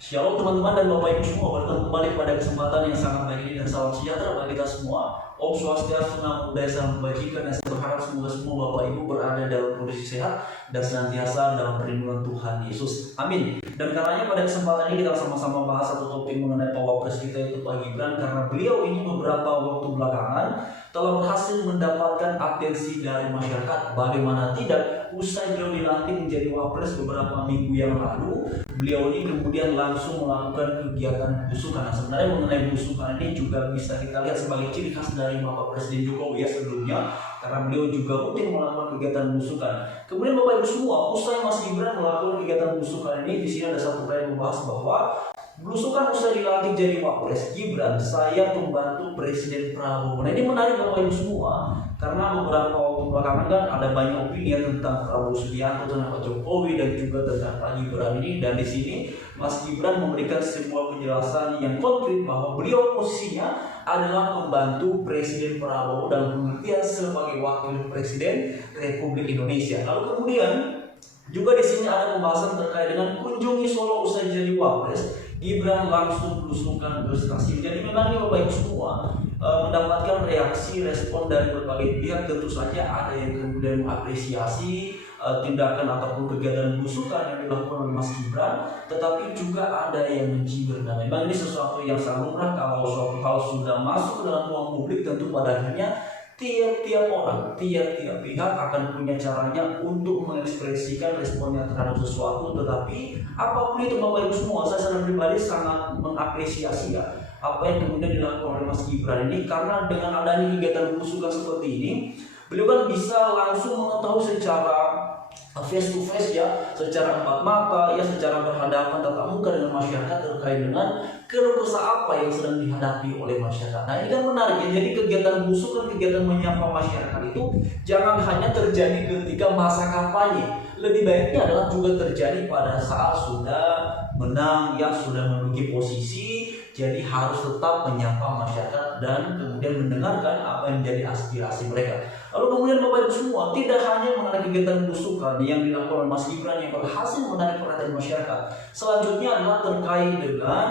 Shalom teman-teman dan Bapak Ibu semua, bertemu kembali pada kesempatan yang sangat baik ini dan salam sejahtera bagi kita semua. Om Swastiastu, Namo Buddhaya, Salam Kebajikan. Dan saya berharap semoga semua Bapak Ibu berada dalam kondisi sehat dan senantiasa dalam perlindungan Tuhan Yesus. Amin. Dan karenanya pada kesempatan ini kita sama-sama bahas satu topik mengenai Wapres kita, itu Pak Gibran, karena beliau ini beberapa waktu belakangan telah berhasil mendapatkan atensi dari masyarakat. Bagaimana tidak, usai beliau dilantik menjadi Wapres beberapa minggu yang lalu, beliau ini kemudian langsung melakukan kegiatan belusukan. Nah, sebenarnya mengenai belusukan ini juga bisa kita lihat sebagai ciri khas dari Bapak Presiden Jokowi ya sebelumnya, karena beliau juga rutin melakukan kegiatan belusukan. Kemudian Bapak Ibu semua, usai Mas Gibran melakukan kegiatan belusukan ini, di sini ada satu yang membahas bahwa belusukan usai dilantik jadi Wapres Gibran, saya pembantu Presiden Prabowo. Nah, ini menarik Bapak Ibu semua, karena beberapa waktu belakangan kan ada banyak opini tentang Prabowo Subianto, tentang Pak Jokowi, dan juga tentang Pak Gibran ini. Dan di sini Mas Gibran memberikan sebuah penjelasan yang konkret bahwa beliau posisinya adalah pembantu Presiden Prabowo dalam pengertian sebagai wakil Presiden Republik Indonesia. Lalu kemudian juga di sini ada pembahasan terkait dengan kunjungi Solo usai jadi Wapres. Gibran langsung belusukan ke stasiun. Jadi memang ini Bapak Ibu semua mendapatkan reaksi respon dari berbagai pihak. Tentu saja ada yang kemudian mengapresiasi tindakan ataupun kegiatan belusukan yang dilakukan oleh Mas Gibran, tetapi juga ada yang mencibir. Nah, memang ini sesuatu yang sangat lumrah kalau suatu hal sudah masuk ke dalam ruang publik, tentu pada akhirnya tiap-tiap orang, tiap-tiap pihak akan punya caranya untuk mengekspresikan responnya terhadap sesuatu. Tetapi apapun itu Bapak Ibu semua, saya secara pribadi sangat mengapresiasi ya apa yang kemudian dilakukan oleh Mas Gibran ini, karena dengan adanya kegiatan belusukan seperti ini, beliau kan bisa langsung mengetahui secara face to face ya, secara empat mata ya, secara berhadapan tatap muka dengan masyarakat terkait dengan keluh kesah apa yang sedang dihadapi oleh masyarakat. Nah, ini kan menarik ya. Jadi kegiatan belusukan, kegiatan menyapa masyarakat itu jangan hanya terjadi ketika masa kampanye. Lebih baiknya adalah juga terjadi pada saat sudah menang ya, sudah menduduki posisi. Jadi harus tetap menyapa masyarakat dan kemudian mendengarkan apa yang menjadi aspirasi mereka. Lalu kemudian Bapak Ibu semua, tidak hanya mengenai kegiatan belusukan yang dilakukan oleh Mas Gibran yang berhasil menarik perhatian masyarakat. Selanjutnya adalah terkait dengan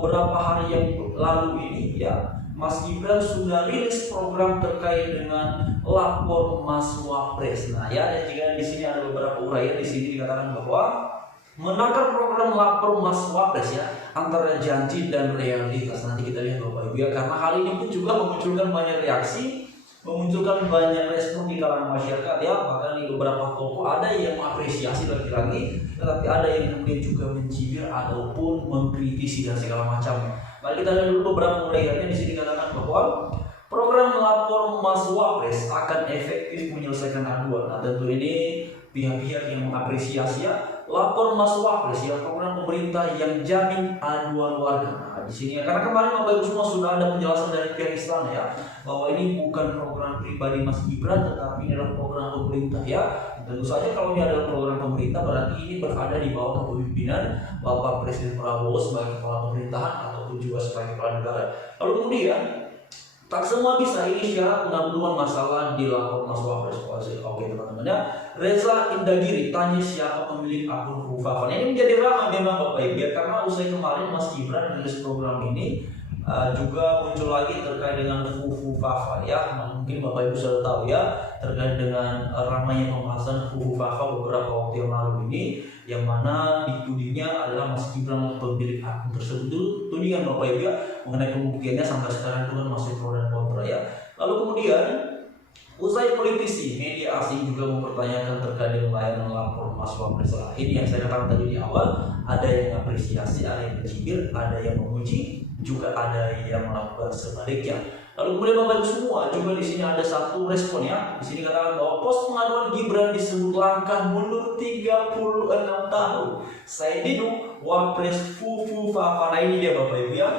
beberapa hari yang lalu ini ya, Mas Gibran sudah rilis program terkait dengan lapor Mas Wapres. Nah ya, dan jika di sini ada beberapa uraian, di sini dikatakan bahwa menakar program lapor Mas Wapres ya, antara janji dan realitas. Nanti kita lihat Bapak Ibu ya, karena hal ini pun juga memunculkan banyak reaksi, memunculkan banyak respon di kalangan masyarakat ya. Bahkan di beberapa tokoh ada yang mengapresiasi lagi-lagi, tetapi ada yang kemudian juga mencibir ataupun mengkritisi dan segala macamnya. Mari kita lihat dulu beberapa uraiannya. Di sini dikatakan bahwa program melapor Mas Wapres akan efektif menyelesaikan aduan. Nah, tentu ini pihak-pihak yang mengapresiasi ya, lapor Mas Wapres ya, program pemerintah yang jamin aduan warga. Nah, di sini ya, karena kemarin Bapak Ibu semua sudah ada penjelasan dari pihak istana ya, bahwa ini bukan program pribadi Mas Gibran, tetapi ini adalah program pemerintah ya. Tentu saja kalau ini adalah program pemerintah, berarti ini berada di bawah kepemimpinan Bapak Presiden Prabowo sebagai kepala pemerintahan ataupun juga sebagai kepala negara. Lalu kemudian tak semua bisa, ini syarat pengaduan masalah dilapor Mas Wapres. Oke teman-teman ya. Reza Indagiri tanya siapa pemilik akun Fufafa. Ini menjadi ramai memang Bapak Ibu ya, karena usai kemarin Mas Gibran rilis program ini juga muncul lagi terkait dengan Fufafa ya. Mungkin Bapak Ibu sudah tahu ya, terkait dengan ramainya pembahasan Fufafa beberapa waktu yang lalu ini, yang mana ditudingnya adalah Mas Gibran pemilik akun tersebut. Tudingan Bapak Ibu ya, mengenai pembuktiannya sampai sekarang itu kan masih pro dan kontra ya. Lalu kemudian usai politisi, media asing juga mempertanyakan terkait dengan layanan lapor Mas Wapres. Ini yang saya katakan tadi di awal, ada yang mengapresiasi, ada yang mencibir, ada yang memuji, juga ada yang melakukan sebaliknya. Lalu kemudian Bapak Ibu semua, juga di sini ada satu respon ya. Di sini katakan bahwa pos pengaduan Gibran disebut langkah mundur 36 tahun. Saya Didu, Wapres Fufafa. Nah ini dia Bapak Ibu ya.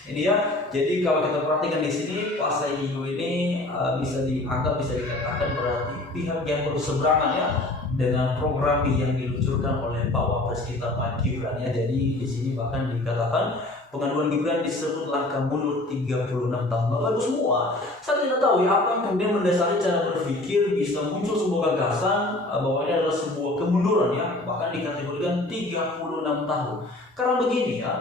Ini ya. Jadi kalau kita perhatikan di sini, Pak Saidido ini bisa dianggap, bisa dikatakan berarti pihak yang berseberangan ya dengan program yang diluncurkan oleh Pak Wapres kita Pak Gibran ya. Jadi di sini bahkan dikatakan pengaduan Gibran disebut langkah mundur 36 tahun. Bapak Ibu semua, saya tidak tahu ya apa yang kemudian mendasari cara berpikir bisa muncul sebuah gagasan bahwa ini adalah sebuah kemunduran ya, bahkan dikategorikan 36 tahun. Karena begini ya,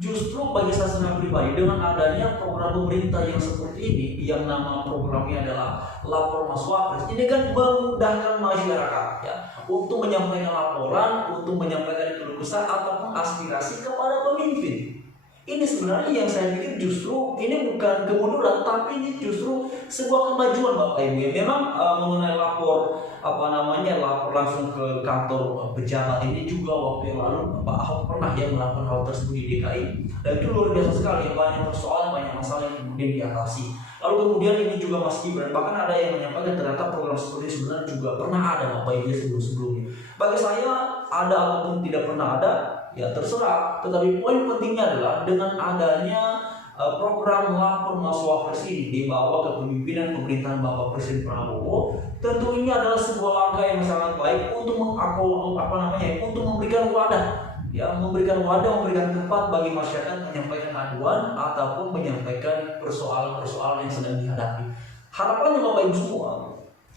justru bagi saya sendiri pribadi dengan adanya program pemerintah yang seperti ini, yang nama programnya adalah Lapor Mas Wapres, ini kan memudahkan masyarakat ya untuk menyampaikan laporan, untuk menyampaikan keluh kesah ataupun aspirasi kepada pemimpin. Ini sebenarnya yang saya pikir justru ini bukan kemunduran, tapi ini justru sebuah kemajuan Bapak Ibu. Ya, memang mengenai lapor lapor langsung ke kantor pejabat ini juga waktu yang lalu Pak Ahok pernah ya melakukan hal tersebut di DKI, dan itu luar biasa sekali, banyak persoalan, banyak masalah yang kemudian diatasi. Lalu kemudian ini juga Mas Gibran, bahkan ada yang menyampaikan ternyata program seperti ini sebenarnya juga pernah ada Bapak Ibu sebelum-sebelumnya. Bagi saya ada ataupun tidak pernah ada, ya terserah, tetapi poin pentingnya adalah dengan adanya program Lapor Mas Wapres ini dibawa ke kepemimpinan pemerintahan Bapak Presiden Prabowo, tentu ini adalah sebuah langkah yang sangat baik untuk untuk memberikan wadah, ya memberikan tempat bagi masyarakat menyampaikan aduan ataupun menyampaikan persoalan-persoalan yang sedang dihadapi. Harapannya Bapak Ibu semua,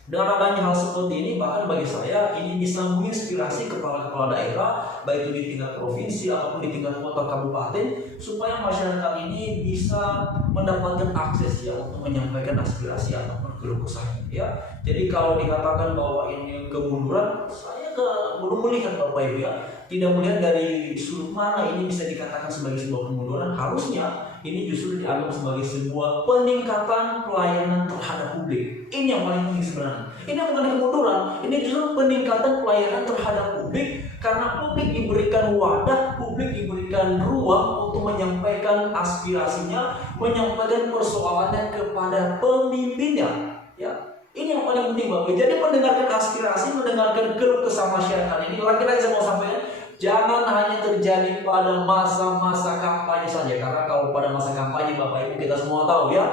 dengan adanya hal seperti ini, bahkan bagi saya ini bisa menginspirasi kepala-kepala daerah, baik itu di tingkat provinsi ataupun di tingkat kota kabupaten, supaya masyarakat ini bisa mendapatkan akses ya untuk menyampaikan aspirasi ataupun keluh kesahnya ya. Jadi kalau dikatakan bahwa ini kemunduran, saya belum melihat Bapak Ibu ya, tidak melihat dari sudut mana ini bisa dikatakan sebagai sebuah kemunduran. Harusnya ini justru dianggap sebagai sebuah peningkatan pelayanan terhadap publik. Ini yang paling penting sebenarnya. Ini bukan kemunduran, ini justru peningkatan pelayanan terhadap publik, karena publik diberikan wadah, publik diberikan ruang untuk menyampaikan aspirasinya, menyampaikan persoalannya kepada pemimpinnya. Ya, ini yang paling penting Bapak. Jadi mendengarkan aspirasi, mendengarkan keluh kesah masyarakat ini, lagi-lagi saya mau sampaikan, jangan hanya terjadi pada masa-masa kampanye saja, karena kalau pada masa kampanye Bapak Ibu kita semua tahu ya,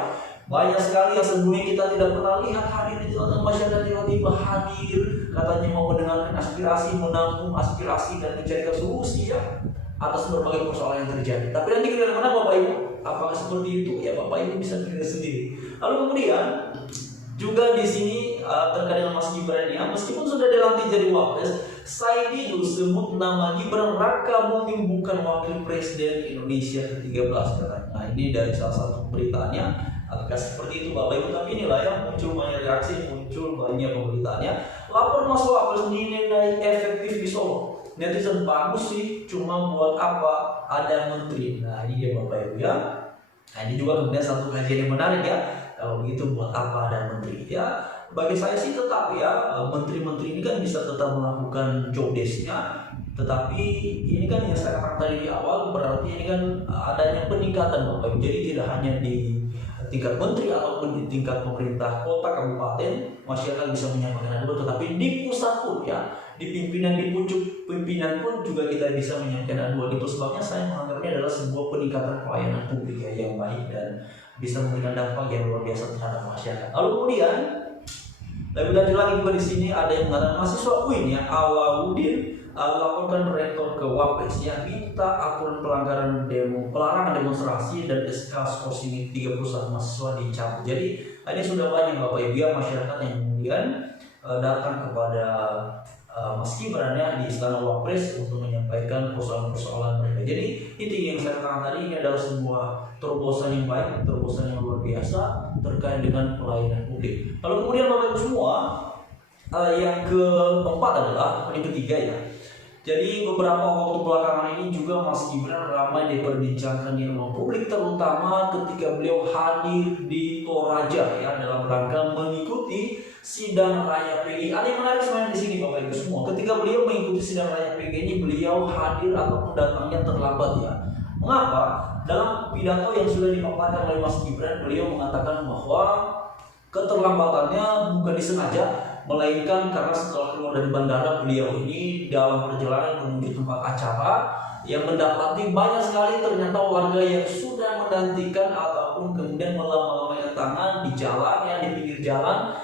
banyak sekali yang sebelumnya kita tidak pernah lihat hadir di tengah masyarakat, tiba-tiba hadir, katanya mau mendengarkan aspirasi, menampung aspirasi dan mencari solusi ya atas berbagai persoalan yang terjadi. Tapi nanti dari mana Bapak Ibu? Apakah seperti itu? Ya Bapak Ibu bisa menilai sendiri. Lalu kemudian juga di sini terkait dengan Mas Gibran ya, meskipun sudah dilantik jadi wapres, saya dulu sebut nama Gibran Raka Buming bukan wakil presiden Indonesia ke-13 katanya. Nah ini dari salah satu beritanya. Apakah seperti itu Bapak Ibu? Tapi inilah yang muncul banyak reaksi, muncul banyak pemberitaannya. Lapor Mas Wapres dinilai efektif di Solo. Netizen bagus sih, cuma buat apa ada menteri. Nah ini dia Bapak Ibu ya. Nah ini juga kemudian satu kajian yang menarik ya. Kalau begitu buat apa ada menteri ya? Bagi saya sih tetap ya, menteri-menteri ini kan bisa tetap melakukan job desk-nya. Tetapi ini kan yang saya katakan tadi di awal, berarti ini kan adanya peningkatan Bapak Ibu. Jadi tidak hanya di tingkat menteri ataupun di tingkat pemerintah kota kabupaten masyarakat bisa menyampaikan aduan, tetapi di pusat pun ya, di pimpinan, di pucuk pimpinan pun juga kita bisa menyampaikan aduan. Itu sebabnya saya menganggapnya adalah sebuah peningkatan pelayanan publik ya, yang baik dan bisa memberikan dampak yang luar biasa terhadap masyarakat. Lalu kemudian lebih lanjut lagi juga di sini ada yang mengatakan mahasiswa UIN ya, Awaludin laporkan rektor ke Wapres ya, minta aturan pelarangan demonstrasi dan SK Skorsing 31 mahasiswa dicabut. Jadi ini sudah banyak Bapak Ibu ya masyarakat yang kemudian datang kepada Mas Gibran ya di Istana Wapres untuk menyampaikan persoalan-persoalan mereka. Jadi itu yang saya katakan tadi, ini adalah sebuah terobosan yang baik, terobosan yang luar biasa terkait dengan pelayanan publik. Lalu kemudian Bapak Ibu semua, yang keempat adalah yang ketiga ya. Jadi beberapa waktu belakangan ini juga Mas Gibran ramai diperbincangkan di ruang publik, terutama ketika beliau hadir di Toraja ya dalam rangka mengikuti sidang raya PGI. Ada yang menarik sebenarnya di sini Bapak Ibu semua. Ketika beliau mengikuti sidang raya PGI ini, beliau hadir ataupun datangnya terlambat ya. Mengapa? Dalam pidato yang sudah dipaparkan oleh Mas Gibran, beliau mengatakan bahwa keterlambatannya bukan disengaja, melainkan karena setelah keluar dari bandara beliau ini dalam perjalanan menuju tempat acara yang mendapati banyak sekali ternyata warga yang sudah menantikan ataupun kemudian melambaikan tangan di jalan ya, di pinggir jalan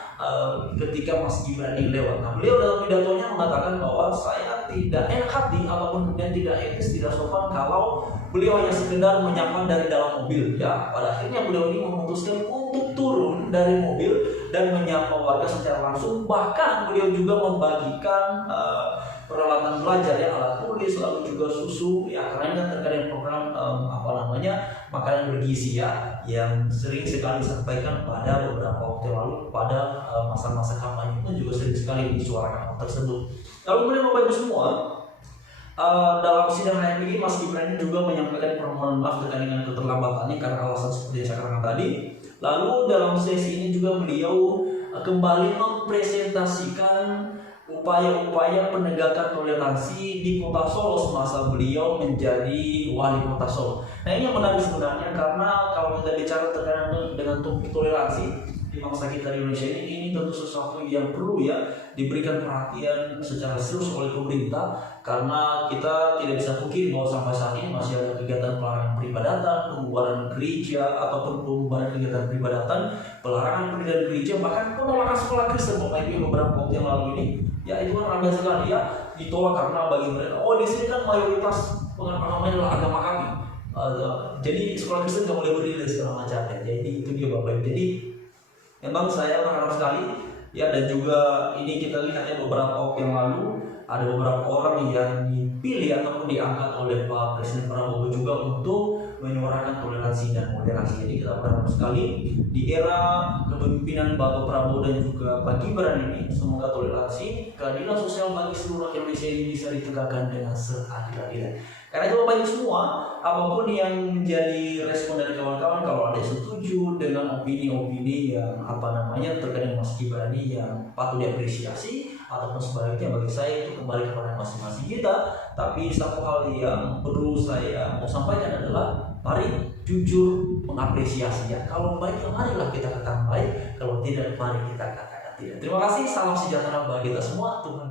ketika Mas Gibran ini lewat. Nah beliau dalam pidatonya mengatakan bahwa saya tidak enak hati ataupun kemudian tidak etis, tidak sopan kalau beliau hanya sekedar menyapa dari dalam mobil. Ya, pada akhirnya beliau ini memutuskan untuk turun dari mobil dan menyapa warga secara langsung. Bahkan beliau juga membagikan peralatan belajar, ya, alat tulis, lalu juga susu, ya, karena ini kan terkait program makanan bergizi, ya, yang sering sekali disampaikan pada beberapa waktu lalu pada masa-masa kampanye itu juga sering sekali disuarakan hal tersebut. Lalu kemudian Bapak Ibu semua, dalam sidang hari ini Mas Gibran juga menyampaikan permohonan maaf terkait dengan keterlambatannya karena alasan seperti yang saya katakan tadi. Lalu dalam sesi ini juga beliau kembali mempresentasikan upaya-upaya penegakan toleransi di Kota Solo semasa beliau menjadi wali Kota Solo. Nah, ini yang menarik sebenarnya, karena kalau kita bicara terkait dengan topik toleransi di bangsa kita di Indonesia ini tentu sesuatu yang perlu, ya, diberikan perhatian secara serius oleh pemerintah, karena kita tidak bisa pungkiri bahwa sampai saat ini masih ada kegiatan pelarangan peribadatan, pembubaran gereja ataupun pembubaran kegiatan peribadatan, pelarangan pendirian gereja, bahkan penolakan sekolah Kristen beberapa waktu yang lalu ini. Ya, itu kan ramai sekali, ya, ditolak karena bagi mereka, di sini kan mayoritas pengamannya adalah agama kami. Jadi sekolah Kristen nggak boleh berdiri segala macam, ya. Jadi itu dia Bapak Ibu. Jadi memang saya berharap sekali, ya, dan juga ini kita lihat, ya, beberapa waktu yang lalu ada beberapa orang yang dipilih ataupun diangkat oleh Pak Presiden Prabowo juga untuk menyuarakan toleransi dan moderasi. Jadi kita berharap sekali di era kepemimpinan Bapak Prabowo dan juga Pak Gibran ini, semoga toleransi, keadilan sosial bagi seluruh rakyat Indonesia ini bisa ditegakkan dengan seadil-adilnya. Karena itu Bapak Ibu semua, apapun yang menjadi respon dari kawan-kawan, kalau ada yang setuju dengan opini-opini yang terkait dengan Mas Gibran ini yang patut diapresiasi, ataupun sebaliknya bagi saya itu kembali kepada masing-masing kita. Tapi satu hal yang perlu saya mau sampaikan adalah mari jujur mengapresiasi, ya. Kalau baik, marilah kita katakan baik. Kalau tidak, mari kita katakan tidak. Terima kasih, salam sejahtera bagi kita semua. Tuhan